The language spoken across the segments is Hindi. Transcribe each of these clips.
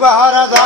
भारदा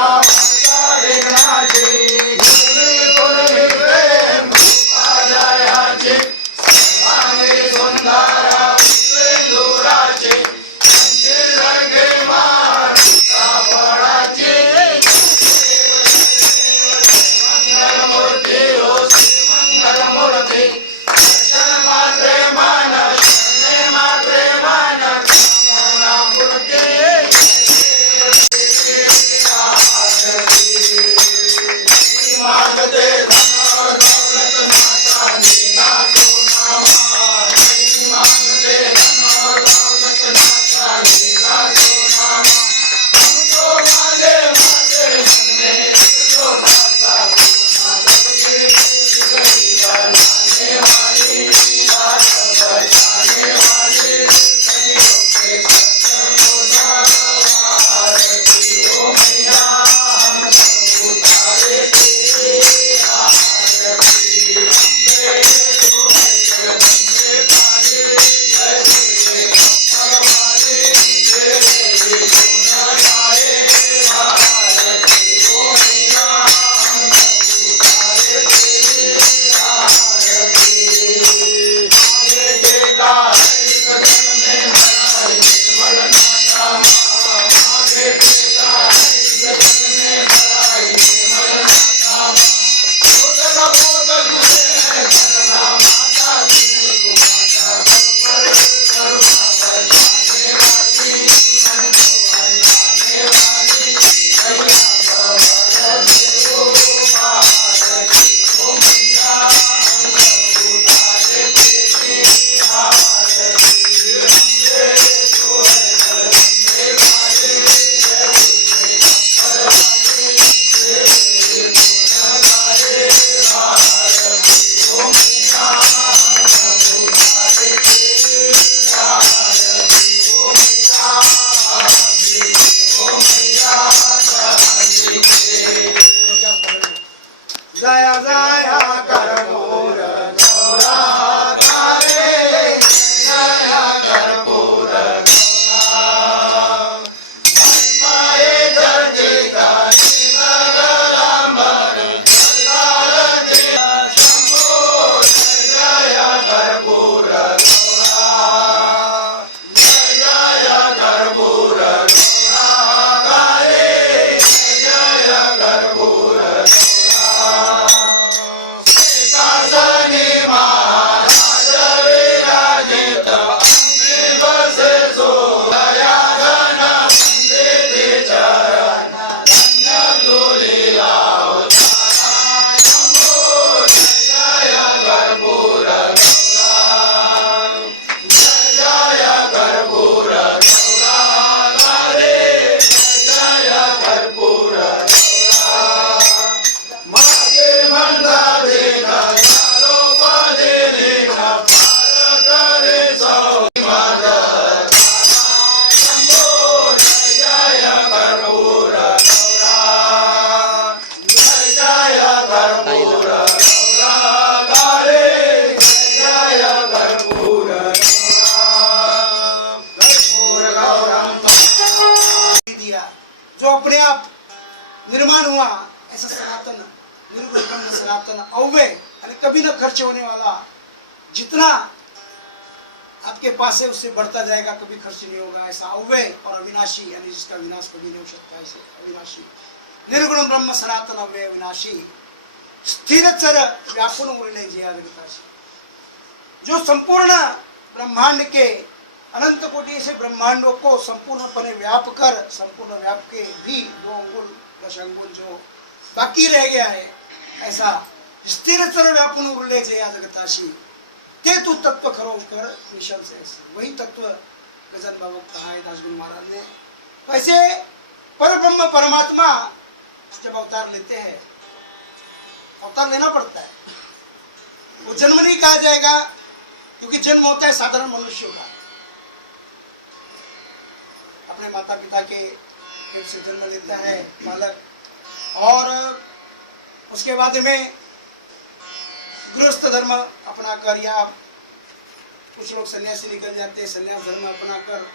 जया जया कर मोर गौरा रे जया कर मोर गौरा माए जर्जे का नगरांबर लाल दिया शंभो जया कर मोर गौरा जया कर मोर गौरा रे जया कर मोर जो अपने आप निर्माण हुआ ऐसा सनातन निर्गुण ब्रह्म सनातन अव्यय यानी कभी न खर्च होने वाला, जितना आपके पास है उससे बढ़ता जाएगा, कभी खर्च नहीं होगा, ऐसा अव्यय और अविनाशी यानी जिसका विनाश कभी नहीं हो सकता, ऐसे अविनाशी निर्गुण ब्रह्म सनातन अव्यय अविनाशी स्थिर चर व्याकुल उरले जिया जगताशी, जो संपूर्ण ब्रह्मांड के अनंत कोटि से ब्रह्मांडों को संपूर्णपणे व्याप कर, संपूर्ण व्याप के भी 2 अंगुल 10 अंगुल जो बाकी रह गया है, ऐसा स्थिर चर व्यापुन उरले जया जगताशी ते तू तत्व खरो कर निशल से, वही तत्व गजन बाबा कहा है दासगुरु महाराज ने। वैसे पर ब्रह्म परमात्मा जब अवतार लेते हैं, अवतार लेना पड़ता है, वो जन्म नहीं कहा जाएगा क्योंकि जन्म होता है साधारण मनुष्यों का, अपने माता पिता के पेट से जन्म लेता है बालक, और उसके बाद में गृहस्थ धर्म अपना कर, या कुछ लोग सन्यासी निकल जाते हैं, सन्यास धर्म अपना कर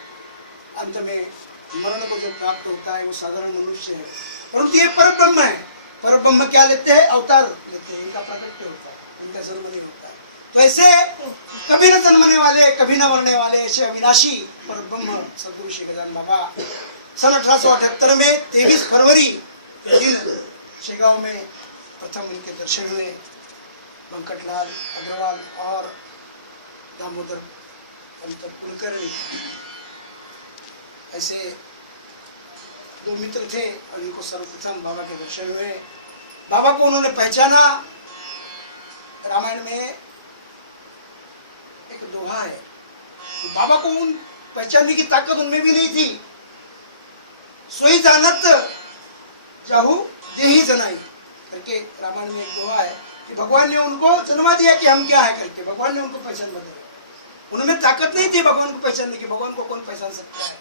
अंत में मरण को जो प्राप्त होता है वो साधारण मनुष्य है, परंतु ये परब्रह्म है। परब्रह्म क्या लेते हैं? अवतार लेते हैं, इनका प्रकट होता है, इनका जन्म नहीं होता है। तो ऐसे कभी न जन्मने वाले, कभी न मरने वाले ऐसे अविनाशी परब्रह्म सद्गुरु श्री गजानन बाबा सन 1878 में 23 फरवरी के दिन शेगांव में प्रथम उनके दर्शन हुए। वेंकटलाल अग्रवाल और दामोदर पंत कुलकर्णी ऐसे दो मित्र थे और इनको सर्वप्रथम बाबा के दर्शन हुए। बाबा को उन्होंने पहचाना। रामायण में एक दोहा है, बाबा को उन पहचानने की ताकत उनमें भी नहीं थी। सोई जानत जाहू देही जनाई करके रामायण में एक दोहा है कि भगवान ने उनको जन्मा दिया कि हम क्या है करके, भगवान ने उनको पहचान बताया। उनमें ताकत नहीं थी भगवान को पहचानने की, भगवान को कौन पहचान सकता है।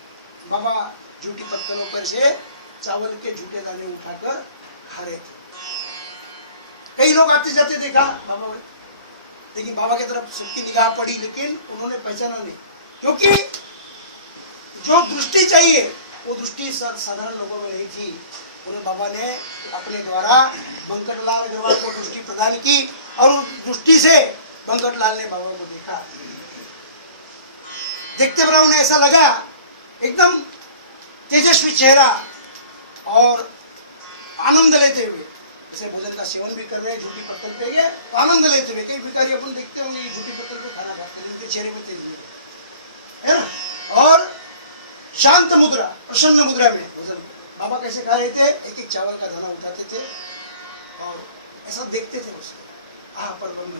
बाबा झूठी पत्थरों पर से चावल के झूठे दाने उठाकर खा रहे थे। कई लोग आते जाते देखा बाबा में, लेकिन बाबा की तरफ सबकी निगाह पड़ी, लेकिन उन्होंने पहचाना नहीं, क्योंकि जो दृष्टि चाहिए वो दृष्टि साधारण लोगों में नहीं थी। उन्हें बाबा ने अपने द्वारा वेंकटलाल अग्रवाल को दृष्टि प्रदान की और उस दृष्टि से वेंकटलाल ने बाबा को देखा। देखते बड़ा उन्हें ऐसा लगा एकदम तेजस्वी चेहरा और आनंद लेते हुए, जैसे भोजन का सेवन भी कर रहे हैं झूठी पत्तल पे गए तो आनंद लेते हुए। कई भिखारी अपन देखते होंगे झूठी पत्तल पे खाना खाते हैं, उनके चेहरे में तेज है ना। और शांत मुद्रा, प्रसन्न मुद्रा में भोजन बाबा कैसे खा रहे थे, एक एक चावल का दाना उठाते थे और ऐसा देखते थे उसको, परब्रह्म,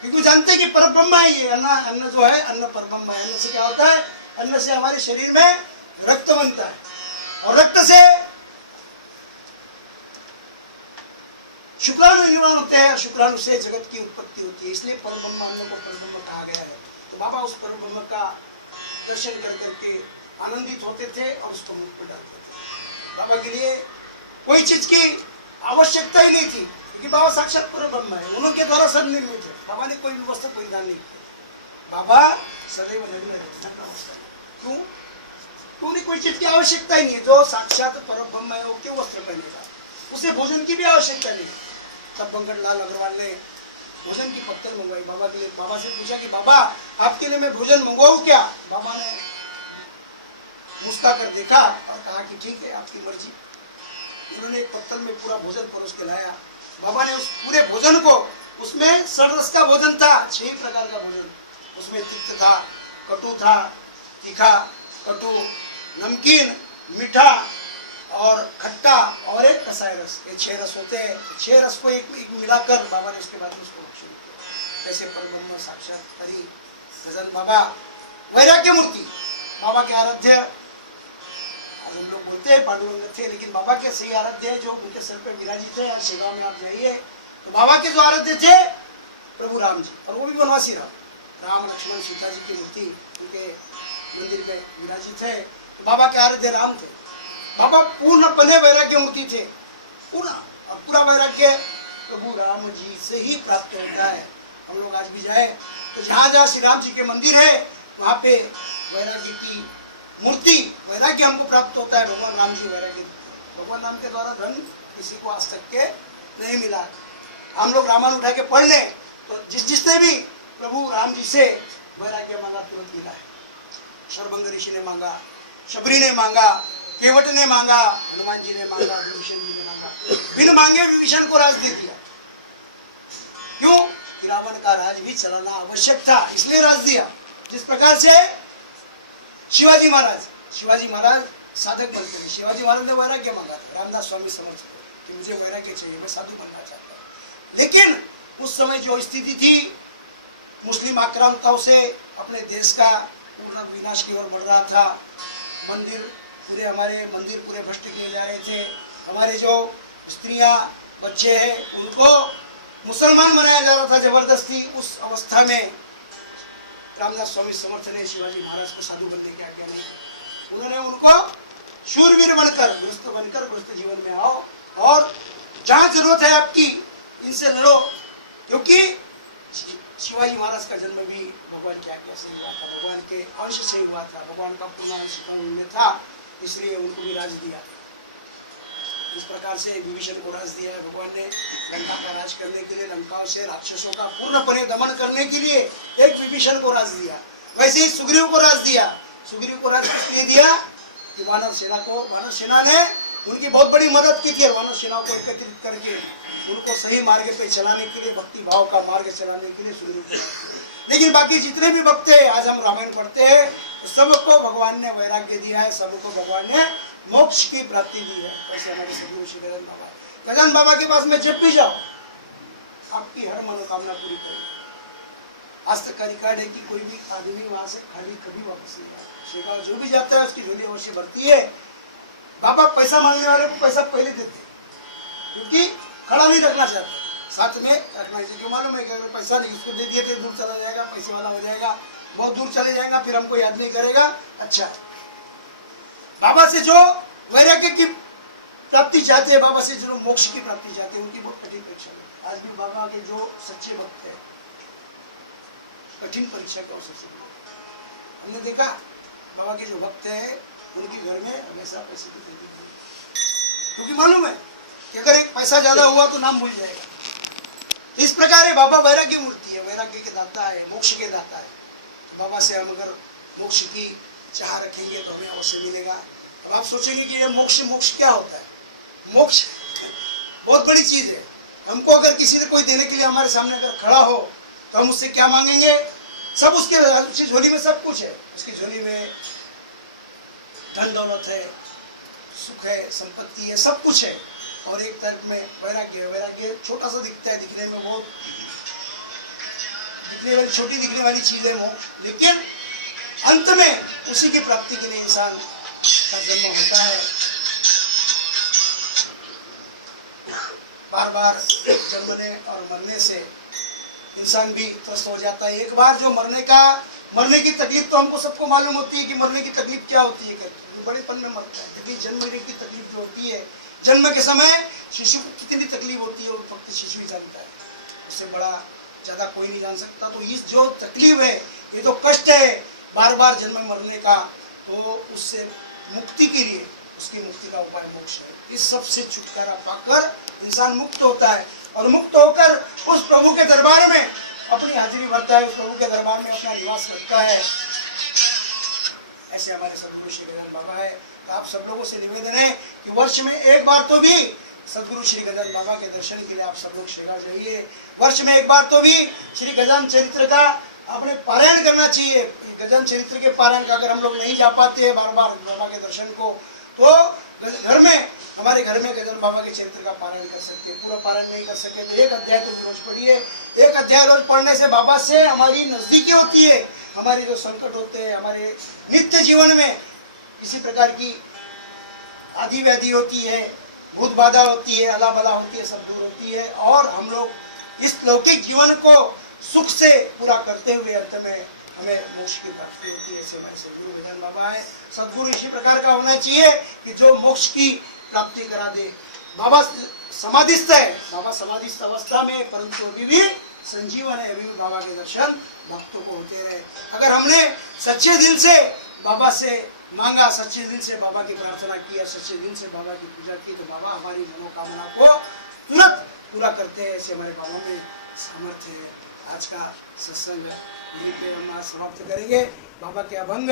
क्योंकि जानते कि परब्रह्म है ये। अन्न जो है अन्न परब्रह्म है। अन्न से क्या होता है? अन्न से हमारे शरीर में रक्त बनता है और रक्त से शुक्राणु निर्माण होते हैं, शुक्राणु से जगत की उत्पत्ति होती है। इसलिए परब्रह्म अन्न को परब्रह्म कहा गया है। तो बाबा उस परब्रह्म का दर्शन कर करके आनंदित होते थे और उसको मुख पर डालते थे। बाबा के लिए कोई चीज की आवश्यकता ही नहीं थी, क्योंकि बाबा साक्षात परब्रह्म है, उनके द्वारा सब निर्मित है। बाबा ने कोई भी वस्त्र परिधान नहीं किया। बाबा सदैव नग्न रहते हैं। क्यों? तो उन्हें कोई चीज की आवश्यकता ही नहीं है। जो साक्षात परब्रह्म है वो क्यों वस्त्र पहनेगा? उसे भोजन की भी आवश्यकता नहीं। तब वेंकटलाल अग्रवाल ने भोजन की पत्तल मंगवाई बाबा के लिए। बाबा से पूछा कि बाबा आपके लिए मैं भोजन मंगवाऊं क्या? बाबा ने मुस्कुरा कर देखा और कहा कि ठीक है, आपकी मर्जी। उन्होंने एक पत्तल में पूरा भोजन परोस के लाया। बाबा ने उस पूरे भोजन को, उसमें षड्रस का भोजन था, 6 प्रकार का भोजन। उसमें तिक्त था, कटु था, तीखा, कटु, नमकीन, मीठा और खट्टा और एक कसाई रस। ये 6 रस होते हैं। 6 रस को एक मिलाकर बाबा ने उसके बाद उसको शुरू किया। ऐसे परब्रह्म साक्षात हरि गजानन बाबा वैराग्य मूर्ति, बाबा के आराध्य। हम लोग बोलते हैं पांडुरंग थे, लेकिन बाबा के सही आराध्य है जो उनके सर पे विराजित है। और शेगांव में आप जाइए तो बाबा के जो आराध्य थे प्रभु राम जी, और वो भी वनवासी राम लक्ष्मण सीता जी की मूर्ति उनके मंदिर में विराजित है। तो बाबा के आराध्य राम थे। बाबा पूर्णपने वैराग्य मूर्ति थे, पूरा वैराग्य प्रभु राम जी से ही प्राप्त होता है। हम लोग आज भी जाए तो जहाँ जहाँ श्री राम जी के मंदिर है वहाँ पे वैराग्य की मूर्ति, वैराग्य हमको प्राप्त होता है। भगवान राम जी वैराग्य, भगवान राम के द्वारा धन किसी को आज तक के नहीं मिला। हम लोग रामायण उठा के पढ़ लें तो जिसने भी प्रभु राम जी से वैराग्य मांगा तुरंत मिला है। शरभंग ऋषि ने मांगा, शबरी ने मांगा, केवट ने मांगा, हनुमान जी ने मांगा, विभीषण जी ने मांगा। बिन मांगे विभीषण को राज दे दिया। क्यों? कि रावण का राज भी चलाना आवश्यक था, इसलिए राज दिया। जिस प्रकार से शिवाजी महाराज साधक बनते थे। शिवाजी महाराज ने वैराग्य मांगा था रामदास स्वामी समर्थ को कि मुझे वैराग्य चाहिए, मैं साधु बनना चाहता हूँ। लेकिन उस समय जो स्थिति थी, मुस्लिम आक्रामकताओं से अपने देश का पूर्ण विनाश की ओर बढ़ रहा था। हमारे मंदिर पूरे भ्रष्ट किए जा रहे थे। हमारे जो स्त्रियां बच्चे हैं उनको मुसलमान बनाया जा रहा था जबरदस्ती। उस अवस्था में रामदास स्वामी समर्थ ने शिवाजी महाराज को साधु बनने की आज्ञा नहीं की। उन्होंने उनको शूरवीर बनकर गृहस्थ जीवन में आओ और जहां जरूरत है आपकी इनसे लड़ो। क्योंकि शिवाजी महाराज का जन्म भी भगवान की आज्ञा से हुआ था, भगवान के अंश से हुआ था, भगवान का पूर्ण अंश उनमें था। इसलिए उनको भी राज दिया। इस प्रकार से विभीषण को राज दिया है भगवान ने लंका का राज करने के लिए, लंका से राक्षसों का पूर्णपणे दमन करने के लिए एक विभीषण को राज दिया। वैसे ही सुग्रीव को राज दिया। सुग्रीव को राज किसलिए दिया कि वानर सेना ने उनकी बहुत बड़ी मदद की थी और वानर सेना को एकत्रित करके उनको सही मार्ग पे चलाने के लिए, भक्ति भाव का मार्ग चलाने के लिए सुग्रीव को। लेकिन बाकी जितने भी भक्त है, आज हम रामायण पढ़ते हैं, सबको भगवान ने वैराग्य दिया है, सबको भगवान ने मोक्ष की प्राप्ति दी है। वैसे हमारे सदगुरु श्री गजानन बाबा, गजानन बाबा के पास में जब भी जाओ आपकी हर मनोकामना पूरी करेगी। आज तक का रिकॉर्ड है कि कोई भी आदमी वहां से खाली कभी वापस नहीं आता। शेगांव जो भी जाता है उसकी झोली अवश्य भरती है। बाबा पैसा मांगने वाले को पैसा पहले देते, क्योंकि खड़ा नहीं रखना चाहते, साथ में रखना चाहिए। क्यों मालूम है कि अगर पैसा नहीं इसको दे दिए तो दूर चला जाएगा, पैसे वाला हो जाएगा, बहुत दूर चले जाएगा, फिर हमको याद नहीं करेगा। अच्छा, बाबा से जो वैराग्य की प्राप्ति चाहते हैं, बाबा से जो मोक्ष की प्राप्ति चाहते हैं, उनकी बहुत कठिन परीक्षा है। आज भी बाबा के जो सच्चे भक्त है कठिन परीक्षा का अवसर से हमने देखा। बाबा के जो भक्त है उनके घर में हमेशा पैसे की तंगी होती है, क्योंकि मालूम है कि अगर एक पैसा ज्यादा हुआ तो नाम भूल जाएगा। इस प्रकार बाबा वैराग्य मूर्ति है, वैराग्य के दाता है, मोक्ष के दाता है। बाबा से हम अगर मोक्ष की चाह रखेंगे तो हमें अवश्य मिलेगा। अब आप सोचेंगे कि ये मोक्ष क्या होता है? मोक्ष बहुत बड़ी चीज है। हमको अगर किसी ने कोई देने के लिए हमारे सामने अगर खड़ा हो तो हम उससे क्या मांगेंगे? सब उसकी झोली में सब कुछ है। उसकी झोली में धन दौलत है, सुख है, संपत्ति है, सब कुछ है। और एक तरफ में वैराग्य है। वैराग्य छोटा सा दिखता है, दिखने में बहुत छोटी दिखने वाली चीज है मोक्ष, लेकिन अंत में उसी की प्राप्ति के लिए इंसान का जन्म होता है। बार बार जन्मने और मरने से इंसान भी त्रस्त हो जाता है। एक बार जो मरने की तकलीफ तो हमको सबको मालूम होती है कि मरने की तकलीफ क्या होती है। बड़ेपन में मरता है, क्योंकि जन्मने की तकलीफ जो होती है, जन्म के समय शिशु को कितनी तकलीफ होती है वो फक्त शिशु ही जानता है, उससे बड़ा ज्यादा कोई नहीं जान सकता। तो इस जो तकलीफ है, ये जो कष्ट है बार बार जन्म मरने का, तो उससे मुक्ति के लिए उसकी मुक्ति का उपाय मोक्ष है। इस सब से छुटकारा पाकर इंसान मुक्त होता है और मुक्त होकर उस प्रभु के दरबार में अपनी हाजिरी भरता है, उस प्रभु के दरबार में अपना निवास रखता है। ऐसे हमारे सदगुरु श्री गजानन बाबा है। तो आप सब लोगों से निवेदन है कि वर्ष में एक बार तो भी सदगुरु श्री गजानन बाबा के दर्शन के लिए आप सब लोग शेगांव जाइए। वर्ष में एक बार तो भी श्री गजानन चरित्र का आपने पारायण करना चाहिए। गजानन चरित्र के पारायण का अगर हम लोग नहीं जा पाते हैं बार बार बाबा के दर्शन को, तो घर में हमारे घर में गजानन बाबा के चरित्र का पारायण कर सकते हैं। पूरा पारायण नहीं कर सके तो एक अध्याय तो रोज पढ़िए। एक अध्याय रोज पढ़ने से बाबा से हमारी नजदीकी होती है। हमारी जो संकट होते हैं हमारे नित्य जीवन में, किसी प्रकार की आदि व्याधि होती है, भूत बाधा होती है, अला बला होती है, सब दूर होती है और हम लोग इस लौकिक जीवन को सुख से पूरा करते हुए अंत में हमें मोक्ष की प्राप्ति होती है। ऐसे हमारे सदगुरु गजानन बाबा है। सदगुरु इसी प्रकार का होना चाहिए कि जो मोक्ष की प्राप्ति करा दे। बाबा समाधिस्थ है, बाबा समाधिस्थ अवस्था में, परंतु अभी भी संजीवन है। अभी भी बाबा के दर्शन भक्तों को होते रहे। अगर हमने सच्चे दिल से बाबा से मांगा, सच्चे दिल से बाबा की प्रार्थना किया, सच्चे दिल से बाबा की पूजा की, तो बाबा हमारी मनोकामना को तुरंत पूरा करते हैं। ऐसे हमारे बाबा में सामर्थ्य है। आज का सत्संग यहीं पे हम समाप्त करेंगे। बाबा के अभंग